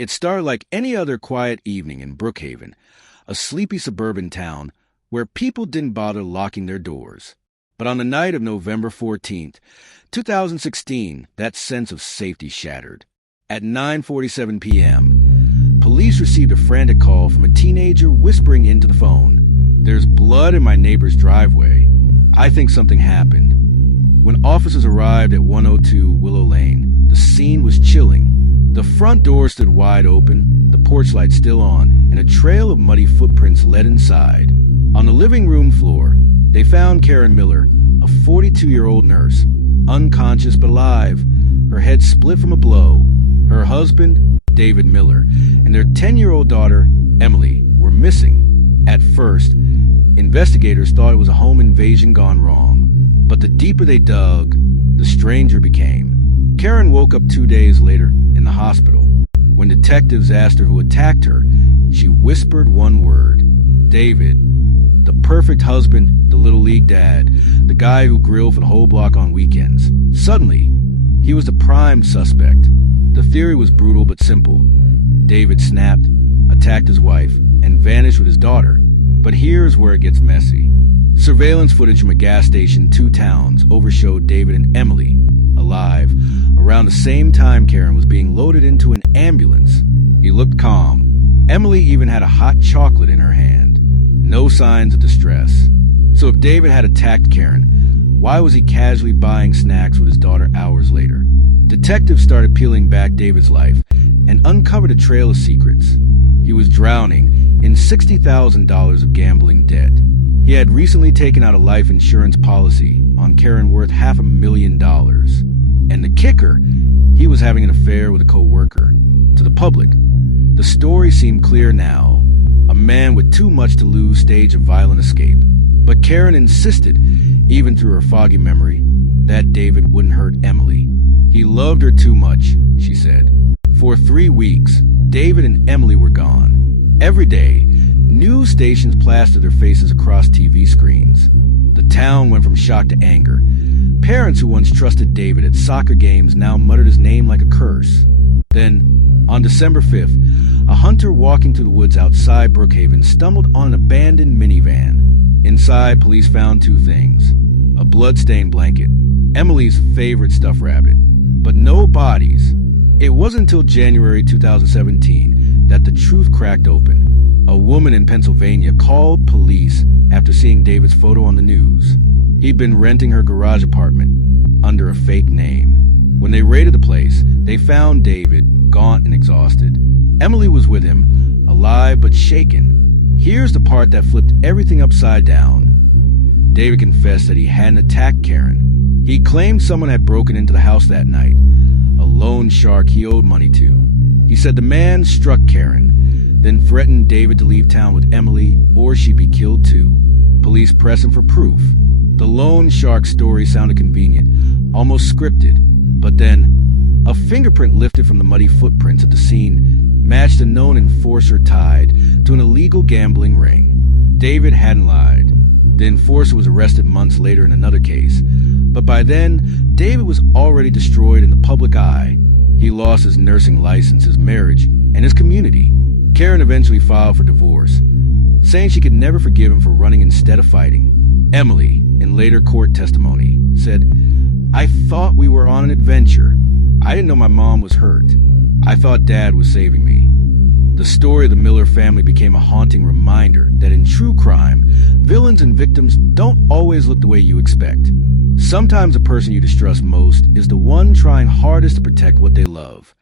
It started like any other quiet evening in Brookhaven, a sleepy suburban town where people didn't bother locking their doors. But on the night of November 14th, 2016, that sense of safety shattered. At 9:47 p.m., police received a frantic call from a teenager whispering into the phone. "There's blood in my neighbor's driveway. I think something happened." When officers arrived at 102 Willow Lane, the scene was chilling. The front door stood wide open, the porch light still on, and a trail of muddy footprints led inside. On the living room floor, they found Karen Miller, a 42-year-old nurse, unconscious but alive, her head split from a blow. Her husband, David Miller, and their 10-year-old daughter, Emily, were missing. At first, investigators thought it was a home invasion gone wrong. But the deeper they dug, the stranger became. Karen woke up 2 days later in the hospital. When detectives asked her who attacked her, she whispered one word: David. The perfect husband, the little league dad, the guy who grilled for the whole block on weekends. Suddenly, he was the prime suspect. The theory was brutal but simple. David snapped, attacked his wife, and vanished with his daughter. But here's where it gets messy. Surveillance footage from a gas station 2 towns overshowed David and Emily alive around the same time Karen was being loaded into an ambulance. He looked calm. Emily even had a hot chocolate in her hand. No signs of distress. So if David had attacked Karen, why was he casually buying snacks with his daughter hours later? Detectives started peeling back David's life and uncovered a trail of secrets. He was drowning in $60,000 of gambling debt. He had recently taken out a life insurance policy on Karen worth $500,000. And the kicker, he was having an affair with a co-worker. To the public, the story seemed clear now. A man with too much to lose staged a violent escape. But Karen insisted, even through her foggy memory, that David wouldn't hurt Emily. He loved her too much, she said. For 3 weeks, David and Emily were gone. Every day, news stations plastered their faces across TV screens. The town went from shock to anger. Parents who once trusted David at soccer games now muttered his name like a curse. Then, on December 5th, a hunter walking through the woods outside Brookhaven stumbled on an abandoned minivan. Inside, police found 2 things: a blood-stained blanket, Emily's favorite stuffed rabbit, but no bodies. It wasn't until January 2017 that the truth cracked open. A woman in Pennsylvania called police after seeing David's photo on the news. He'd been renting her garage apartment under a fake name. When they raided the place, they found David, gaunt and exhausted. Emily was with him, alive but shaken. Here's the part that flipped everything upside down. David confessed that he hadn't attacked Karen. He claimed someone had broken into the house that night, a loan shark he owed money to. He said the man struck Karen, then threatened David to leave town with Emily or she'd be killed too. Police pressed him for proof. The loan shark story sounded convenient, almost scripted. But then, a fingerprint lifted from the muddy footprints at the scene matched a known enforcer tied to an illegal gambling ring. David hadn't lied. The enforcer was arrested months later in another case. But by then, David was already destroyed in the public eye. He lost his nursing license, his marriage, and his community. Karen eventually filed for divorce, saying she could never forgive him for running instead of fighting. Emily, in later court testimony, said, "I thought we were on an adventure. I didn't know my mom was hurt. I thought Dad was saving me." The story of the Miller family became a haunting reminder that in true crime, villains and victims don't always look the way you expect. Sometimes the person you distrust most is the one trying hardest to protect what they love.